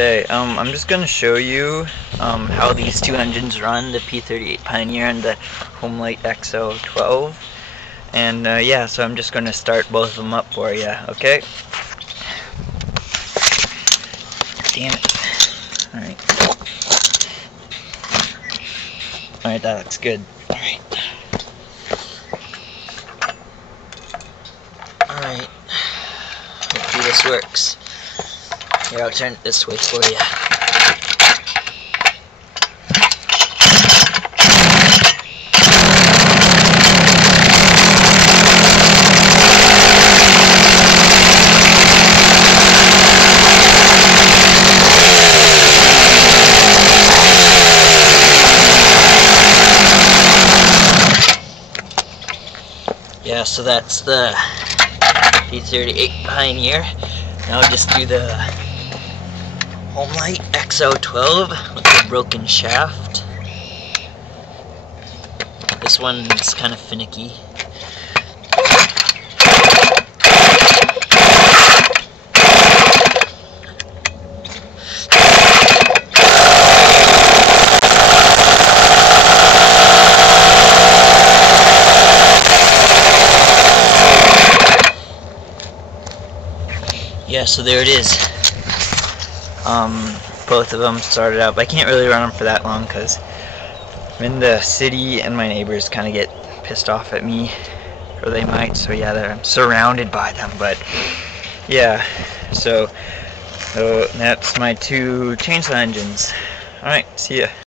Okay, I'm just gonna show you how these two engines run, the P38 Pioneer and the Homelite XO12. And yeah, so I'm just gonna start both of them up for you, okay? Damn it. Alright, that looks good. Alright. Hopefully this works. Here, I'll turn it this way for you. Yeah, so that's the P38 Pioneer. Now I'll just do the Homelite XO12 with the broken shaft. This one's kind of finicky. Yeah, so there it is. Both of them started up. I can't really run them for that long because I'm in the city and my neighbors kind of get pissed off at me, or they might. So yeah, I'm surrounded by them. But yeah, so that's my two chainsaw engines. All right, see ya.